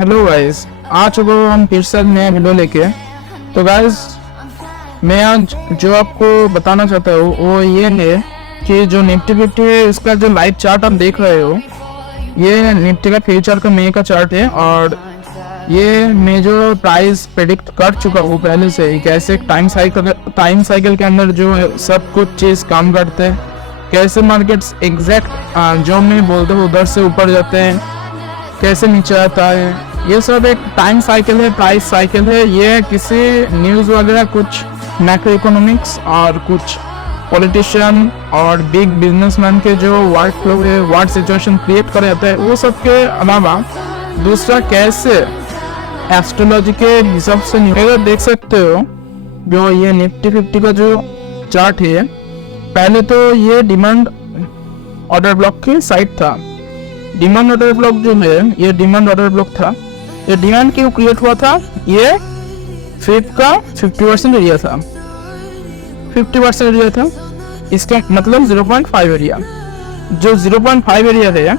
Hello guys, आ चुका हूँ हम फिर से नया वीडियो लेके। तो गाइस, मैं आज जो आपको बताना चाहता हूँ वो ये है कि जो निफ्टी फिफ्टी है इसका जो लाइव चार्ट आप देख रहे हो, ये निफ्टी का फ्यूचर का मई का चार्ट है। और ये मैं जो प्राइस प्रेडिक्ट कर चुका हूँ पहले से ही, कैसे टाइम साइकिल के अंदर जो है सब कुछ चीज़ काम करते हैं, कैसे मार्केट्स एग्जैक्ट जो मैं बोलता हूँ उधर से ऊपर जाते हैं, कैसे नीचे आता है। ये सब एक टाइम साइकिल है, प्राइस साइकिल है। ये किसी न्यूज़ वगैरह, कुछ मैक्रो इकोनॉमिक्स और कुछ पॉलिटिशियन और बिग बिजनेसमैन के जो वर्ड फ्लो है, वर्ड सिचुएशन क्रिएट कर जाता है, वो सब के अलावा दूसरा कैसे एस्ट्रोलॉजी के हिसाब से अगर देख सकते हो जो ये निफ्टी फिफ्टी का जो चार्ट है, पहले तो ये डिमांड ऑर्डर ब्लॉक की साइड था। डिमांड ऑर्डर ब्लॉक जो है, ये डिमांड ऑर्डर ब्लॉक था। ये डिमांड क्यों क्रिएट हुआ था? ये फिफ्थ का 50% एरिया था, 50% एरिया था। इसका मतलब 0.5 एरिया, जो 0.5 एरिया है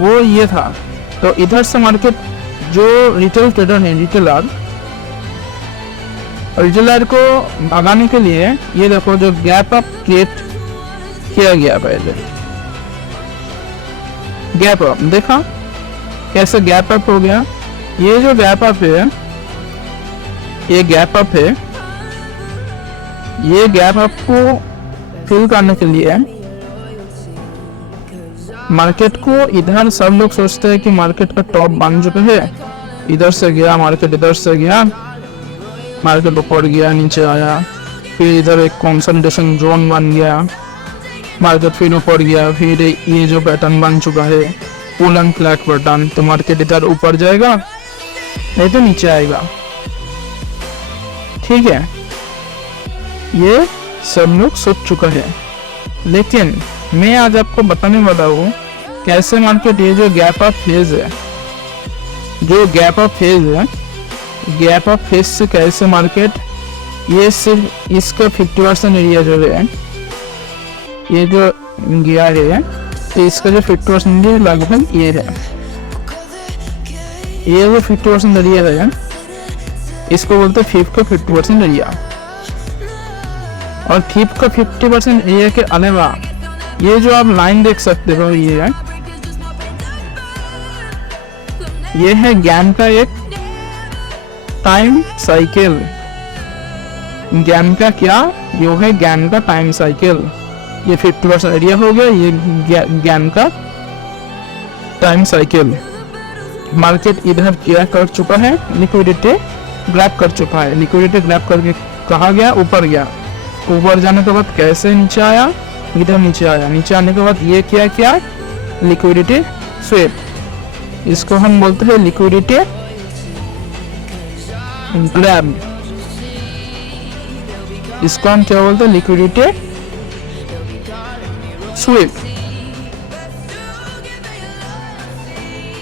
वो ये था। तो इधर से मार्केट जो रिटेल ट्रेडर है, रिटेलर को भगाने के लिए ये देखो जो गैप अप क्रिएट किया गया। पहले गैप अप देखा कैसे गैप अप हो गया। ये जो गैप अप है, ये गैप अप है। ये गैप अप को फिल करने के लिए मार्केट को, इधर सब लोग सोचते हैं कि मार्केट का टॉप बन चुका है, इधर से गया मार्केट, इधर से गया मार्केट, ऊपर गया नीचे आया, फिर इधर एक कंसंट्रेशन जोन बन गया, मार्केट फिर ऊपर गया, फिर ये जो पैटर्न बन चुका है पुल एंड फ्लैट पैटर्न, तो मार्केट इधर ऊपर जाएगा नहीं तो नीचे आएगा। ठीक है, ये सब लोग सोच चुका है। लेकिन मैं आज आपको बताने वाला हूँ कैसे मार्केट, ये जो गैप अप फेज है, जो गैप अप फेज है, गैप अप फेज से कैसे मार्केट, ये सिर्फ इसका 50% एरिया जो है, ये जो गया है, तो इसका जो 50% है लगभग ये है। ये जो 50% एरिया है इसको बोलते हैं फिफ्थ का 50% एरिया। और फिफ्थ का 50% एरिया के अलावा ये जो आप लाइन देख सकते हो, ये है ज्ञान का एक टाइम साइकिल। ज्ञान का क्या? ये है ज्ञान का टाइम साइकिल। ये 50% एरिया हो गया, ये ज्ञान का टाइम साइकिल। मार्केट इधर क्या कर चुका है, लिक्विडिटी ग्रैब कर चुका है। लिक्विडिटी ग्रैब करके कहाँ गया? ऊपर गया। ऊपर जाने के बाद कैसे नीचे आया? इधर नीचे आया। नीचे आने के बाद ये क्या लिक्विडिटी स्वेप, इसको हम बोलते हैं लिक्विडिटी ग्रैब। इसको हम क्या बोलते हैं? Liquidity SVEEP.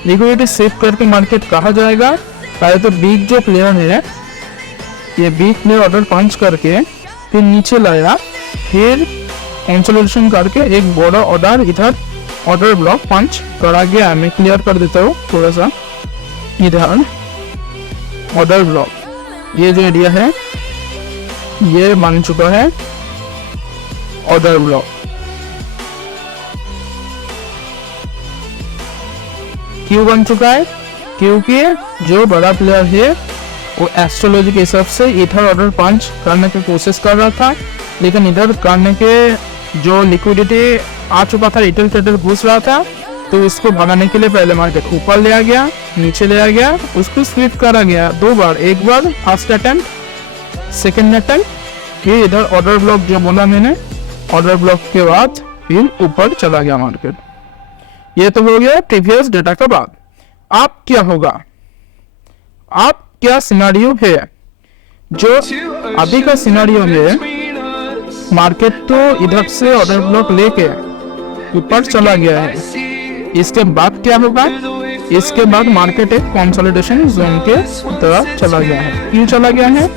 लिक्विडिटी स्वीप करके मार्केट कहाँ जाएगा? पहले तो बिग जो प्लेयर है, ये बिग प्लेयर ऑर्डर पंच करके फिर नीचे लाया, फिर कंसोलिडेशन करके एक बड़ा ऑर्डर इधर ऑर्डर ब्लॉक पंच करा गया। मैं क्लियर कर देता हूँ थोड़ा सा। इधर ऑर्डर ब्लॉक, ये जो एरिया है ये बन चुका है ऑर्डर ब्लॉक। क्यों बन चुका है? क्योंकि जो बड़ा प्लेयर है वो एस्ट्रोलॉजी के हिसाब से इधर ऑर्डर पंच करने की कोशिश कर रहा था, लेकिन इधर करने के जो लिक्विडिटी आ चुका था, रिटेल ट्रेडर घुस रहा था, तो इसको भगाने के लिए पहले मार्केट ऊपर ले आ गया, नीचे ले आ गया, उसको स्विप करा गया 2 बार। एक बार फर्स्ट अटेम्प्ट, सेकेंड अटेम्प्ट, फिर इधर ऑर्डर ब्लॉक जो बोला मैंने, ऑर्डर ब्लॉक के बाद फिर ऊपर चला गया मार्केट। ये तो हो गया प्रीवियस डेटा का बात। अब क्या होगा? अब क्या सिनेरियो है? जो अभी का सिनेरियो है, मार्केट तो इधर से ऑर्डर ब्लॉक लेके ऊपर चला गया है। इसके बाद क्या होगा? इसके बाद मार्केट एक कंसोलिडेशन जोन के तरफ चला गया है। क्यों चला गया है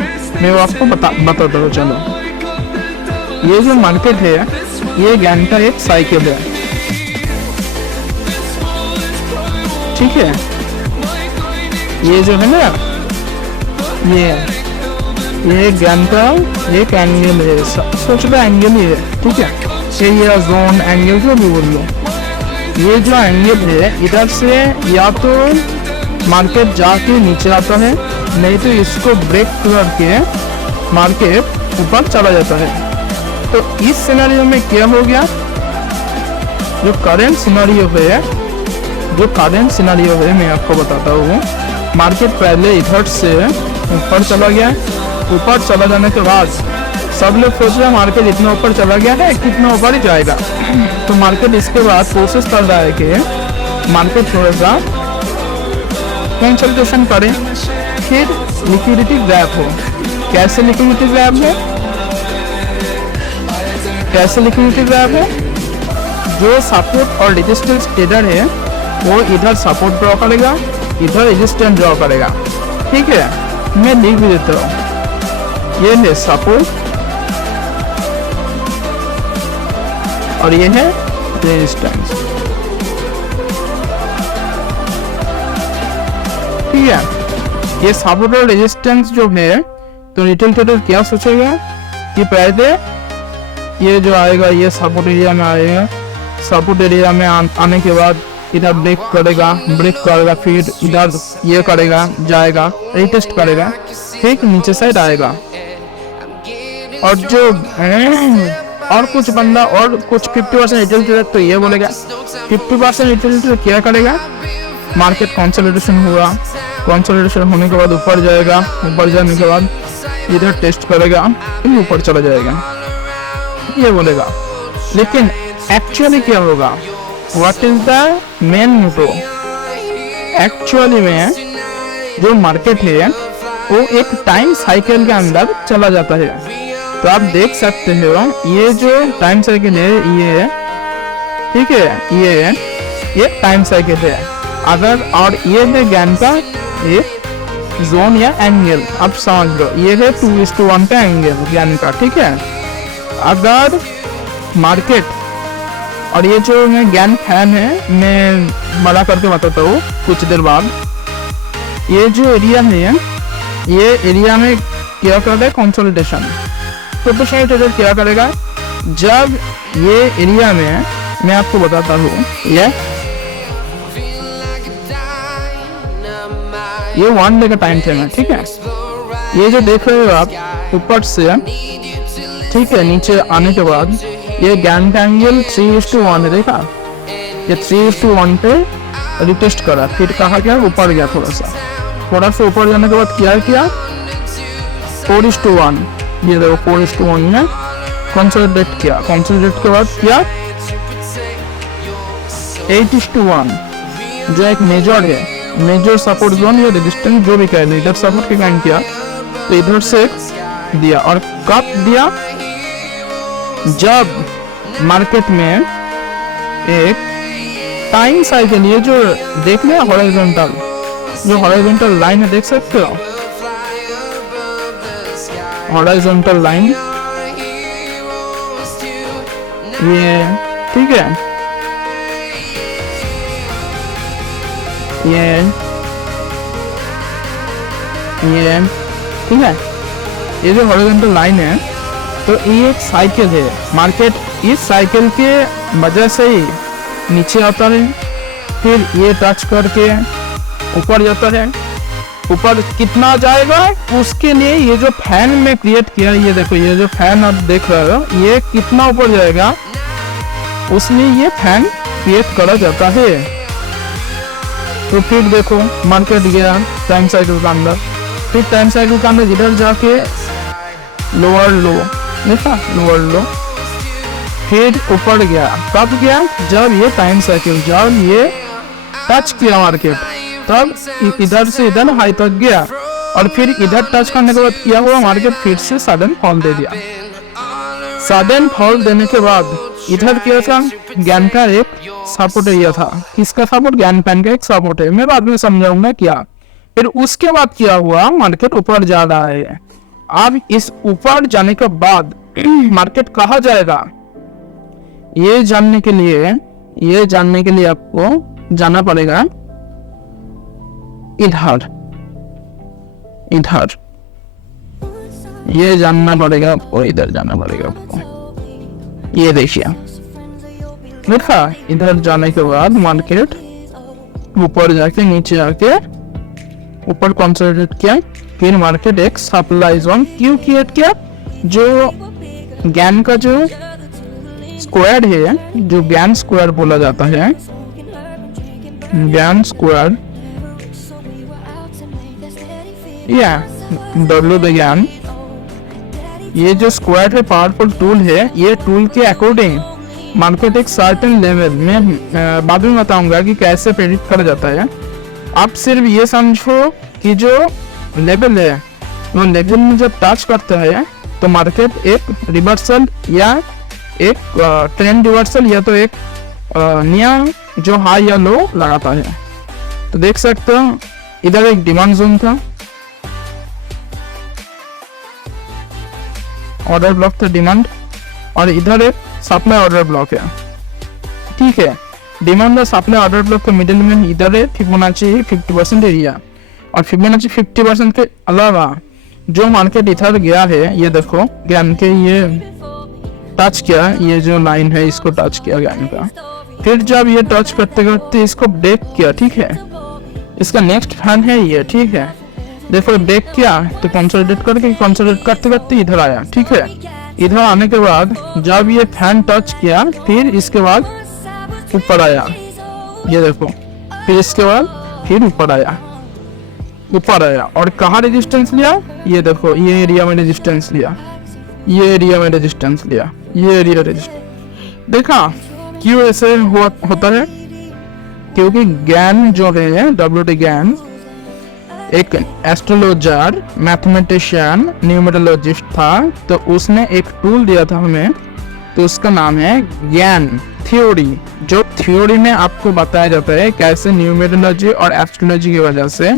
मैं वो आपको बताता हूँ। चलो, ये जो मार्केट है ये ज्ञान का एक साइकिल है। ठीक है, ये जो है ना, ये ज्ञान का एक एंगल है, सोच लो एंगल ही है, ठीक है। ये जोन एंगल जो भी बोल लो, ये जो एंगल है इधर से या तो मार्केट जाके नीचे आता है, नहीं तो इसको ब्रेक करके मार्केट ऊपर चला जाता है। तो इस सिनेरियो में क्या हो गया, जो करंट सिनेरियो है मैं आपको बताता हूँ। मार्केट पहले इधर से ऊपर चला गया, ऊपर चला जाने के बाद सब लोग सोच रहे हैं मार्केट इतना ऊपर चला गया है, कितना ऊपर ही जाएगा। तो मार्केट इसके बाद कोशिश कर रहा है कि मार्केट थोड़ा सा कंसल्टेशन करे, फिर लिक्विडिटी ग्रैब हो। कैसे लिक्विडिटी ग्रैब है, जो सपोर्ट और रेजिस्टेंस ट्रेडर है वो इधर सपोर्ट ड्रॉ करेगा, इधर रेजिस्टेंस ड्रॉ करेगा, ठीक है। मैं लिख भी देता हूँ, ये है सपोर्ट और ये है रेजिस्टेंस, ठीक है। ये सपोर्ट और रेजिस्टेंस जो है, तो रिटेल ट्रेडर क्या सोचेगा कि पहले ये जो आएगा ये सपोर्ट एरिया में आएगा, सपोर्ट एरिया में आने के बाद इधर ब्रेक करेगा, फिर इधर ये करेगा, जाएगा, रीटेस्ट करेगा, ठीक नीचे साइड आएगा। और जो और कुछ बंदा और कुछ 50% रिटेल ट्रेडर तो ये बोलेगा 50% रिटेल ट्रेडर क्या करेगा, मार्केट कंसोलिडेशन हुआ, कंसोलिडेशन होने के बाद ऊपर जाएगा, ऊपर जाने के बाद इधर टेस्ट करेगा, फिर ऊपर चला जाएगा, ये बोलेगा। लेकिन एक्चुअली क्या होगा, what is the main motto, actually में जो मार्केट है वो एक टाइम साइकिल के अंदर चला जाता है। तो आप देख सकते हो ये जो टाइम साइकिल है ये, ठीक है, ये टाइम साइकिल है। अगर और ये है ज्ञान का एक जोन या एंगल, आप समझ लो ये है 2:1 का एंगल ज्ञान का, ठीक है। अगर मार्केट और ये जो मैं ज्ञान फैन है मैं बड़ा करके बताता हूँ कुछ देर बाद, ये जो एरिया है ये एरिया में क्या कर रहा है, कंसोलिडेशन। प्रोफेशनल ट्रेडर क्या करेगा, जब ये एरिया में मैं आपको बताता हूँ, ये 1 डे का टाइम फ्रेम है, ठीक है। ये जो देख रहे हो आप ऊपर से, ठीक है, नीचे आने के बाद ये ज्ञान का एंगल 3:1 है, देखा, ये 3:1 पे रिटेस्ट करा, फिर कहा क्या, ऊपर गया, थोड़ा सा ऊपर जाने के बाद क्या किया, 4:1, ये देखो 4:1 में कंसोलिडेट किया, कंसोलिडेट के बाद किया 8:1, जो एक मेजर है, मेजर सपोर्ट जोन या रेजिस्टेंस जो भी कह रहे, इधर सपोर्ट के काइंड किया, तो इधर से दिया। और कब दिया, जब मार्केट में एक टाइम साइकिल, ये जो देख लिया हॉरिजॉन्टल, जो हॉरिजॉन्टल लाइन है, देख सकते हो हॉरिजॉन्टल लाइन, ये ठीक है, ये ठीक है, ये जो हॉरिजॉन्टल लाइन है, तो ये एक साइकिल है। मार्केट इस साइकिल के वजह से ही नीचे आता है, फिर ये टच करके ऊपर जाता है। ऊपर कितना जाएगा उसके लिए ये जो फैन में क्रिएट किया, ये देखो, ये जो फैन आप देख रहे हो, ये कितना ऊपर जाएगा उसलिए ये फैन क्रिएट करा जाता है। तो फिर देखो मार्केट गया टाइम साइकिल के अंदर, फिर टाइम साइकिल के अंदर इधर जाके लोअर लो, देखा, लोअर लो, फिर ऊपर गया। कब गया, जब ये टाइम साइकिल, जब ये टच किया मार्केट, तब इधर से इधर हाई तक गया, और फिर इधर टच करने के बाद क्या हुआ, मार्केट फिर से सडन फॉल दे दिया। सडन फॉल देने के बाद इधर क्या था, ज्ञान का एक सपोर्ट एरिया था। किसका सपोर्ट, ज्ञान फैन का एक सपोर्ट है, मैं बाद में समझाऊंगा क्या। फिर उसके बाद क्या हुआ, मार्केट ऊपर जा रहा है। अब इस ऊपर जाने के बाद मार्केट कहाँ जाएगा, ये जानने के लिए आपको जाना पड़ेगा इधर, इधर, ये जानना पड़ेगा आपको, इधर जाना पड़ेगा आपको। ये देखिए, देखा, इधर जाने के बाद मार्केट ऊपर जाके नीचे आके ऊपर कंसोलिडेट किया, फिर मार्केट एक सप्लाई जोन क्यों क्रिएट किया, जो गैन का जो स्क्वायर है, जो गैन स्क्वायर बोला जाता है, गैन स्क्वायर या डब्ल्यू द गैन, ये जो स्क्वायर है पावरफुल टूल है, ये टूल के अकॉर्डिंग मार्केट एक सर्टेन लेवल में बाद में बताऊंगा कि कैसे प्रेडिक्ट करा जाता है। आप सिर्फ ये समझो कि जो लेवल है वो लेवल में जब टच करता है तो मार्केट एक रिवर्सल या एक ट्रेंड रिवर्सल या तो एक नया जो हाई या लो लगाता है। तो देख सकते हो इधर एक डिमांड जोन था, ऑर्डर ब्लॉक था डिमांड, और इधर एक सप्लाई ऑर्डर ब्लॉक है, ठीक है। डिमांड और सप्लाई ऑर्डर ब्लॉक के मिडिल में इधर है फिबोनाची 50% एरिया, और फिबोनाची 50% के अलावा जो मार्केट इधर गया है, ये देखो गैन के ये टच किया, ये जो लाइन है इसको टच किया गैन का, फिर जब ये टच करते करते इसको ब्रेक किया, ठीक है, इसका नेक्स्ट फैन है ये, ठीक है, देखो ब्रेक किया तो कंसोलिडेट करते करते इधर आया, ठीक है। इधर आने के बाद जब ये फैन टच किया फिर इसके बाद ऊपर आया, ये देखो, फिर इसके बाद फिर ऊपर आया और कहाँ रेजिस्टेंस लिया, ये देखो, ये एरिया में रेजिस्टेंस लिया, ये एरिया में रेजिस्टेंस लिया, ये एरिया रेजिस्टेंस। देखा क्यों ऐसे होता है, क्योंकि गैन जो है WT गैन एक एस्ट्रोलॉजर, मैथमेटिशियन, न्यूमेरोलॉजिस्ट था, तो उसने एक टूल दिया था हमें, तो उसका नाम है गैन थ्योरी, जो थ्योरी में आपको बताया जाता है कैसे न्यूमेरोलॉजी और एस्ट्रोलॉजी की वजह से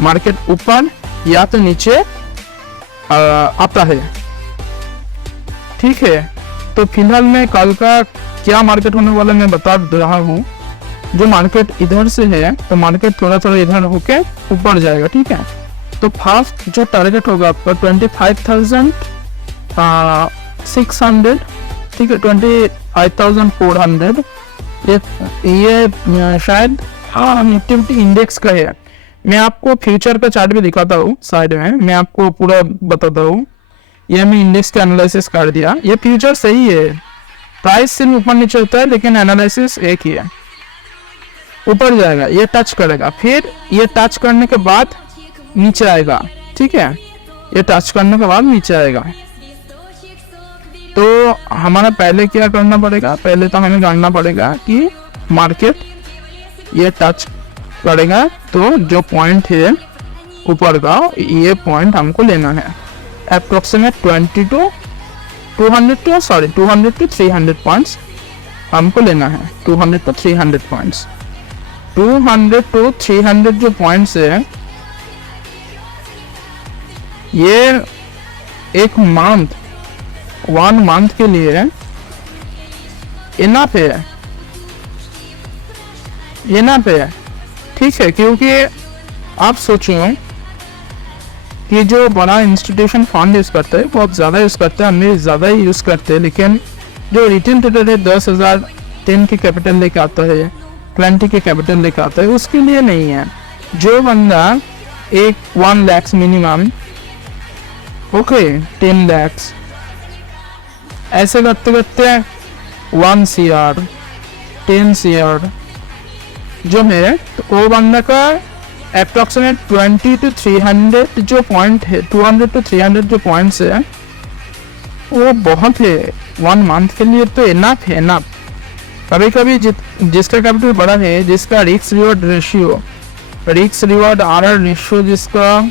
मार्केट ऊपर या तो नीचे आता है, ठीक है। तो फिलहाल मैं कल का क्या मार्केट होने वाला मैं बता रहा हूँ। जो मार्केट इधर से है तो मार्केट थोड़ा थोड़ा इधर होके ऊपर जाएगा, ठीक है। तो फर्स्ट जो टारगेट होगा आपका 25,600, ठीक है, 25,400, ये शायद हाँ निफ्टी इंडेक्स का है। मैं आपको फ्यूचर का चार्ट भी दिखाता हूँ साइड में, मैं आपको पूरा बताता हूँ। ये मैं इंडेक्स का एनालिसिस कर दिया, ये फ्यूचर सही है, प्राइस सिर्फ ऊपर नीचे होता है लेकिन एनालिसिस एक ही है। ऊपर जाएगा, ये टच करेगा, फिर ये टच करने के बाद नीचे आएगा, ठीक है, ये टच करने के बाद नीचे आएगा। तो हमारा पहले क्या करना पड़ेगा, पहले तो हमें जानना पड़ेगा कि मार्केट ये टच करेगा तो जो पॉइंट है ऊपर का, ये पॉइंट हमको लेना है अप्रोक्सीमेट 200 to 300 पॉइंट्स हमको लेना है, 200 to 300 पॉइंट्स। 200 to 300 जो पॉइंट्स है, ये एक मंथ, 1 मंथ के लिए इनफ है, ठीक है। क्योंकि आप सोचो कि जो बड़ा इंस्टीट्यूशन फंड यूज करता है बहुत ज़्यादा यूज करते हैं, हमने ज़्यादा ही यूज करते हैं, लेकिन जो रिटेल ट्रेडर है 10,000 10 के कैपिटल लेके आता है, 20 के कैपिटल लेके आता है, उसके लिए नहीं है। जो बंदा 1 लाख मिनिमम, ओके 10 लाख ऐसे करते करते 1 CR 10 CR जो है, तो वो बंदा का अप्रोक्सीमेट 20 to 300 जो पॉइंट है, 200 to 300 जो पॉइंट्स है, वो बहुत है 1 मंथ के लिए, तो इनफ है, इनफ। कभी कभी जिसका कैपिटल बड़ा है, जिसका रिस्क रिवॉर्ड RR रेशियो जिसका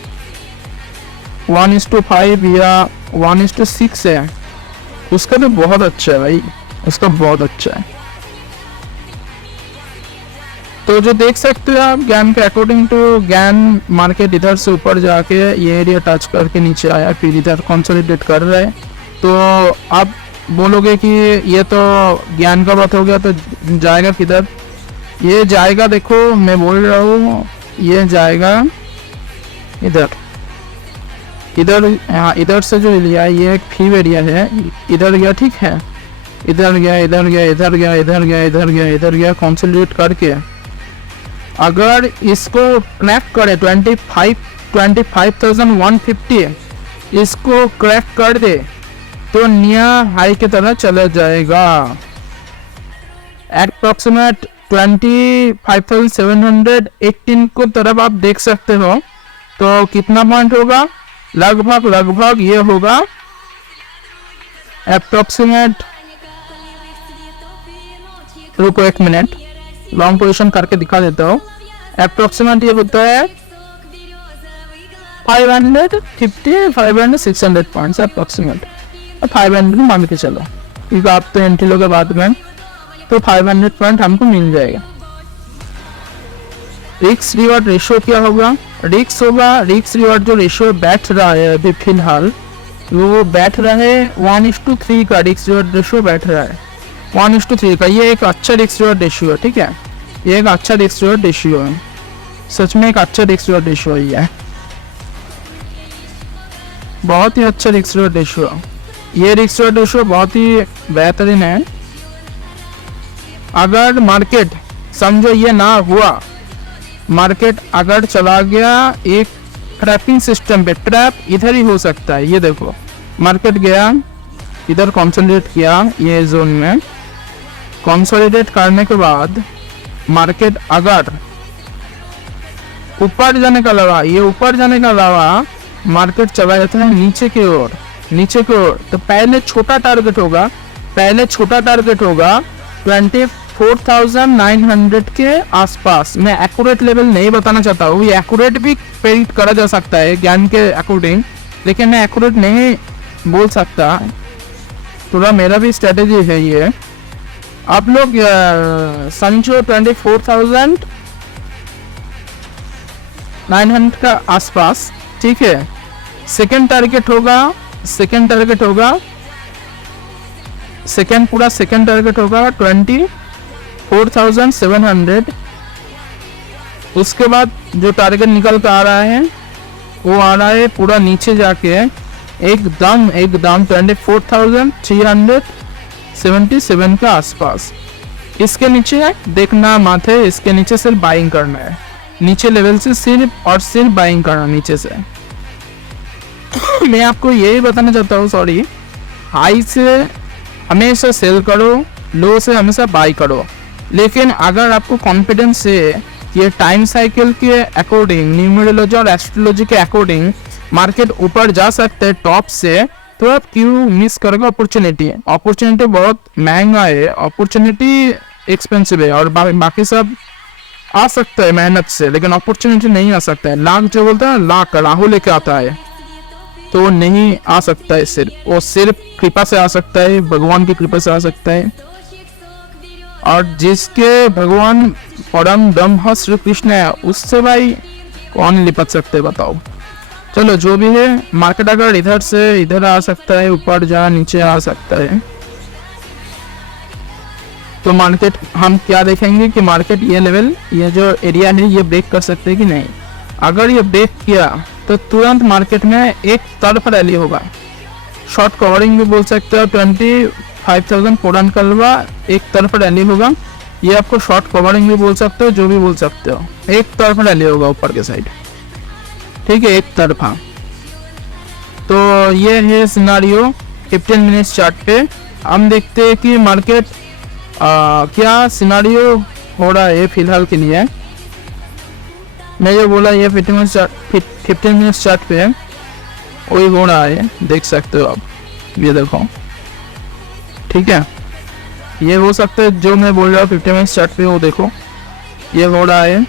1:5 या 1:6 है, उसका तो बहुत अच्छा है भाई, उसका बहुत अच्छा है। तो जो देख सकते हो आप गैन के अकॉर्डिंग टू गैन मार्केट इधर से ऊपर जाके ये एरिया टच करके नीचे आया, फिर इधर कंसोलिडेट कर रहा है। तो आप बोलोगे कि ये तो ज्ञान का बात हो गया, तो जाएगा किधर, ये जाएगा, देखो मैं बोल रहा हूँ, ये जाएगा इधर, इधर इधर से जो लिया ये एक फीव एरिया है, इधर गया, ठीक है, इधर गया, इधर गया, इधर गया, इधर गया, इधर गया, इधर गया, कंसोलिडेट करके अगर इसको क्रैक करे 25,150 इसको क्रैक कर दे तो नया हाई की तरह चला जाएगा। अप्रोक्सीमेट 25,718 को तरफ आप देख सकते हो। तो कितना पॉइंट होगा, लगभग ये होगा अप्रोक्सीमेट, रुको एक मिनट, लॉन्ग पोजीशन करके दिखा देता हूँ। अप्रोक्सीमेट ये होता है 550-600 पॉइंट्स अप्रोक्सीमेट। 500 मान के चलो, क्योंकि आप तो एंट्री लोगे बाद में, तो 500 पॉइंट हमको मिल जाएगा। रिस्क रिवॉर्ड रेशियो क्या होगा, रिस्क रिवॉर्ड जो रेशियो बैठ रहा है अभी फिलहाल, वो बैठ रहा है 1:3 का रिस्क रिवॉर्ड रेशियो बैठ रहा है, 1:3 का। ये एक अच्छा रिस्क रिवॉर्ड रेशियो है, ठीक है, ये एक अच्छा रिस्क रिवॉर्ड रेशियो है, सच में एक अच्छा रिस्क रिवॉर्ड रेशियो है, बहुत ही अच्छा रिस्क रिवॉर्ड रेशियो। ये रिस्क रिवॉर्ड रेशियो बहुत ही बेहतरीन है। अगर मार्केट समझो ये ना हुआ, मार्केट अगर चला गया एक ट्रैपिंग सिस्टम पे, ट्रैप इधर ही हो सकता है। ये देखो मार्केट गया इधर कंसोलिडेट किया, ये जोन में कंसोलिडेट करने के बाद मार्केट अगर ऊपर जाने का अलावा, ये ऊपर जाने का अलावा मार्केट चला जाता है नीचे की ओर, नीचे की ओर, तो पहले छोटा टारगेट होगा 24,900 के आसपास। मैं एक्यूरेट लेवल नहीं बताना चाहता हूँ, ये एक्यूरेट भी प्रेडिक्ट करा जा सकता है ज्ञान के अकॉर्डिंग, लेकिन मैं एक्यूरेट नहीं बोल सकता, थोड़ा मेरा भी स्ट्रेटेजी है ये। आप लोग समझो 24,900 का आसपास, ठीक है। सेकेंड टारगेट होगा, सेकेंड टारगेट होगा 24,700। उसके बाद जो टारगेट निकल कर आ रहा है वो आ रहा है पूरा नीचे जाके एकदम 24,377 के आसपास। इसके नीचे देखना मत है, इसके नीचे सिर्फ बाइंग करना है, नीचे लेवल से सिर्फ और सिर्फ बाइंग करना नीचे से। मैं आपको यही बताना चाहता हूँ, सॉरी, हाई से हमेशा सेल करो, लो से हमेशा बाई करो। लेकिन अगर आपको कॉन्फिडेंस है ये टाइम साइकिल के अकॉर्डिंग, न्यूमरोलॉजी और एस्ट्रोलॉजी के अकॉर्डिंग मार्केट ऊपर जा सकते हैं टॉप से, तो आप क्यों मिस करोगे अपॉर्चुनिटी। अपॉर्चुनिटी बहुत महंगा है, अपॉर्चुनिटी एक्सपेंसिव है, और बाकी सब आ सकता है मेहनत से, लेकिन अपॉर्चुनिटी नहीं आ सकता है। लाख जो बोलता है लाख राहु लेके आता है, तो वो नहीं आ सकता है, वो सिर्फ कृपा से आ सकता है, भगवान की कृपा से आ सकता है। और जिसके भगवान परम ब्रह्म श्री कृष्ण है, उससे भाई कौन लिपट सकते बताओ। चलो जो भी है, मार्केट अगर इधर से इधर आ सकता है, ऊपर जा नीचे आ सकता है, तो मार्केट हम क्या देखेंगे कि मार्केट ये लेवल, ये जो एरिया है, ये ब्रेक कर सकते हैं कि नहीं। अगर ये ब्रेक किया तो तुरंत मार्केट में एक तरफ रैली होगा, शॉर्ट कवरिंग भी बोल सकते हो, 25,400 का एक तरफ रैली होगा। ये आपको शॉर्ट कवरिंग भी बोल सकते हो, जो भी बोल सकते हो, एक तरफ रैली होगा ऊपर के साइड, ठीक है, एक तरफा। तो ये है सिनारियो 15 मिनट्स चार्ट पे। हम देखते हैं कि मार्केट क्या सिनारियो हो रहा है फिलहाल के लिए। मैं जो बोला ये 15 मिनट्स चार्ट पे वही हो रहा है, देख सकते हो आप, ये देखो, ठीक है। ये हो सकता है जो मैं बोल रहा हूँ 15 मिनट्स चार्ट पे, वो देखो ये हो रहा है,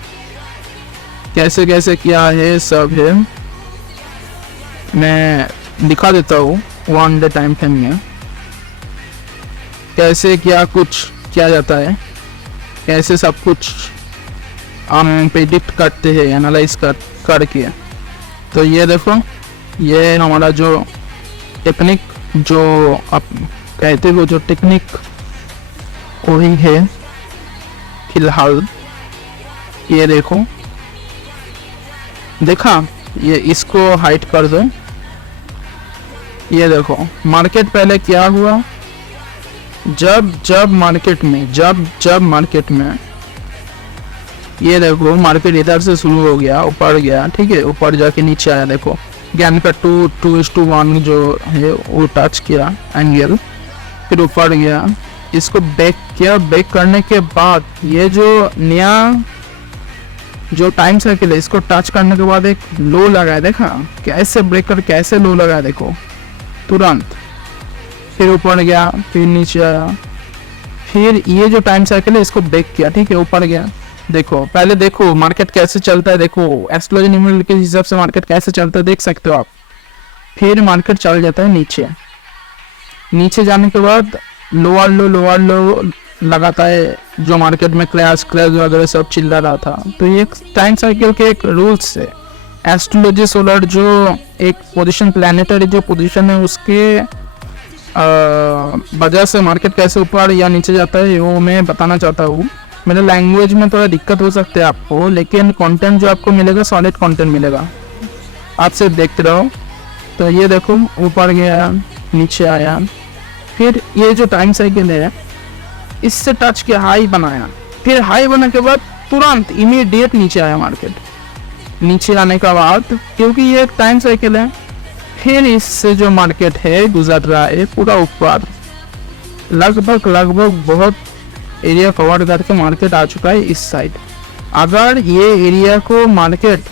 कैसे कैसे क्या है सब है। मैं दिखा देता हूँ 1 डे टाइम फ्रेम में कैसे क्या कुछ किया जाता है, कैसे सब कुछ हम प्रेडिक्ट करते हैं एनालाइज करके। तो ये देखो, ये हमारा जो टेक्निक, जो आप कहते हो जो टेक्निक, वही है फिलहाल। ये देखो, देखा, ये इसको हाइड कर दो, ये देखो मार्केट पहले क्या हुआ, जब मार्केट में ये देखो मार्केट इधर से शुरू हो गया, ऊपर गया, ठीक है, ऊपर जाके नीचे आया, देखो ज्ञान का 2:1 जो है वो टच किया एंगल, फिर ऊपर गया, इसको बैक किया, बैक करने के बाद ये जो नया जो टाइम साइकिल है इसको टच करने के बाद एक लो लगाया, देखा कैसे ब्रेक कर कैसे लो लगाया, देखो तुरंत, फिर ऊपर गया, फिर नीचे आया, फिर ये जो टाइम साइकिल है इसको ब्रेक किया, ठीक है, ऊपर गया। देखो पहले देखो मार्केट कैसे चलता है, देखो एस्ट्रोलॉजी न्यूमेरिकल के हिसाब से मार्केट कैसे चलता है देख सकते हो आप। फिर मार्केट चल जाता है नीचे जाने के बाद लोअर लो लगाता है, जो मार्केट में क्रैश वगैरह सब चिल्ला रहा था। तो ये टाइम साइकिल के एक रूल्स है। एस्ट्रोलॉजी सोलर जो एक पोजीशन प्लैनेटरी जो पोजीशन है उसके वजह से मार्केट कैसे ऊपर या नीचे जाता है वो मैं बताना चाहता हूँ। मेरे लैंग्वेज में थोड़ा दिक्कत हो सकता है आपको, लेकिन कंटेंट जो आपको मिलेगा सॉलिड कंटेंट मिलेगा, आप सिर्फ देखते रहो। तो ये देखो ऊपर गया, नीचे आया, फिर ये जो टाइम साइकिल है इससे टच किया, हाई बनाया, फिर हाई बनाने के बाद तुरंत इमीडिएट नीचे आया मार्केट। नीचे आने के बाद क्योंकि ये एक टाइम साइकिल है, फिर इससे जो मार्केट है गुजर रहा है पूरा ऊपर, लगभग बहुत एरिया कवर करके मार्केट आ चुका है इस साइड। अगर ये एरिया को मार्केट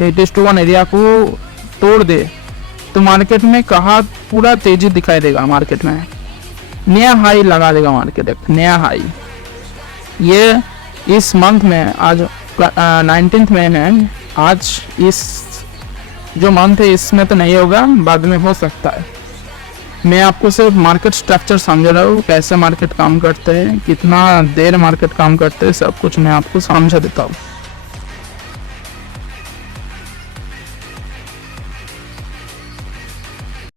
8:1 एरिया को तोड़ दे तो मार्केट में कहाँ पूरा तेजी दिखाई देगा, मार्केट में नया हाई लगा देगा मार्केट, एक नया हाई। ये इस मंथ में आज 19 में है, आज इस जो मंथ है इसमें तो नहीं होगा, बाद में हो सकता है। मैं आपको सिर्फ मार्केट स्ट्रक्चर समझा रहा हूँ, कैसे मार्केट काम करते हैं, कितना देर मार्केट काम करते हैं, सब कुछ मैं आपको समझा देता हूँ।